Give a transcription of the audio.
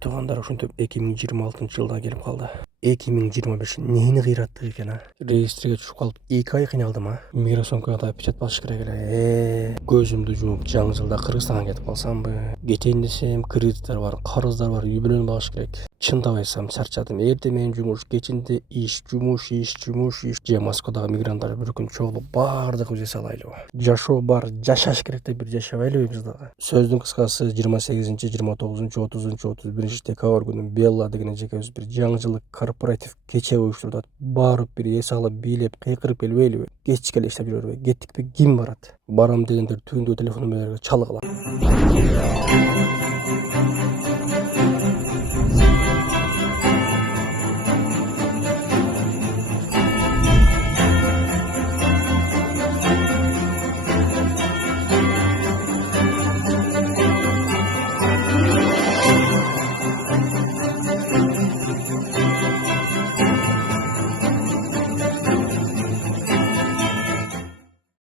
Туугандар ушинтип 2026-жылда келип калды. 2025 нени кыйраттык экен а? Рейстриге түшүп калып 2 ай кыйналдым а. Миграционкага да печать басыш керек эле. Көзүмдү жумуп жаңы жылда Кыргызстанга кетип калсамбы? Кетейин десем, кредиттер бар, карыздар бар, үй бүлөнү багыш керек. Чындап айтсам чарчадым. Эртең менен жумуш, кечинде иш, жумуш, иш. Же Москвадагы мигранттар бир күн чогулуп баардыгыбыз эс алайлыбы? Жашоо бар, жашаш керек деп бир жашабайлыбы биз дагы? Сөздүн кыскасы 28, 29, 30, 31 декабрь күнү Белла деген эжекебиз бир жаңы жылдык корпоратив кече уюштурду. Барып бир эс алып, бийлеп, кыйкырып келбейлиби? Кечке эле иштеп жүрөрбү? Кеттикпи? Ким барат? Барам дегендер түндө телефон нөмерлерге чалгыла.